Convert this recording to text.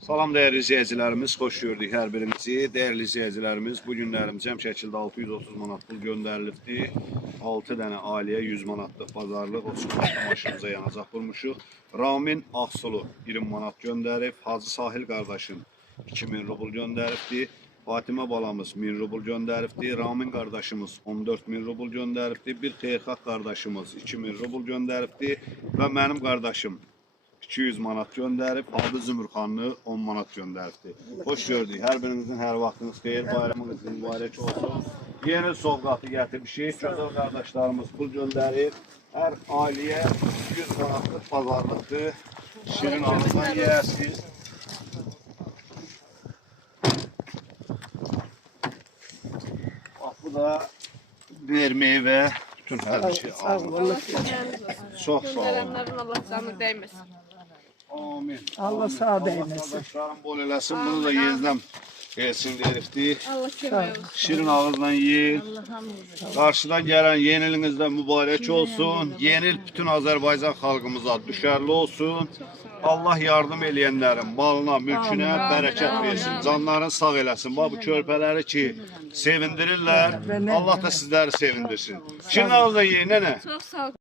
Salam değerli izleyicilerimiz, hoş gördük her birinizi. Değerli izleyicilerimiz, bu günlərim cəm şəkildə 630 manat pul göndərilibdir. 6 dənə ailəyə 100 manatlıq bazarlıq, o çıxmışda maşınımıza yanacaq vurmuşuq. Ramin Ağsulu 20 manat göndərib, Hacı Sahil qardaşım 2000 rubl göndəribdir. Fatimə balamız 1000 rubl göndəribdir. Ramin qardaşımız 14.000 rubl göndəribdir. Bir Xeyirxah qardaşımız 2000 rubl göndəribdir. Və mənim qardaşım 200 manat göndərib, Adı Zümrxanlı 10 manat göndəribdir. Hoş gördük. Hər birinizin hər vaxtınız xeyir, bayramınız mübarək olsun. Yeni sovqatı gətirmişik. Gözəl qardaşlarımız pul göndərib. Hər ailəyə 100 manatlıq bazarlıqdır. Şirin ağızdan yeyəsiniz. Bax, bu da verməyi və bütün hər bir şey alınır. Çox sağ olun. Gönderenlerin Allah canı değmesin. Amin. Allah sağ değmesin. Arkadaşlarım bol eləsin. Bunu da yezləm gelsin deyirikdi. Allah kömək olsun. Şirin ağızdan yiyin. Karşıdan gelen yenilinizden mübarek olsun. Yenil bütün Azerbaycan halkımıza düşərli olsun. Allah yardım eləyənlərin malına, mülkünə bərəkət versin. Canlarını sağ eləsin. Bu körpələri ki sevindirirlər. Allah da sizləri sevindirsin. Şirin ağızdan yiyin nənə. Çok sağ ol.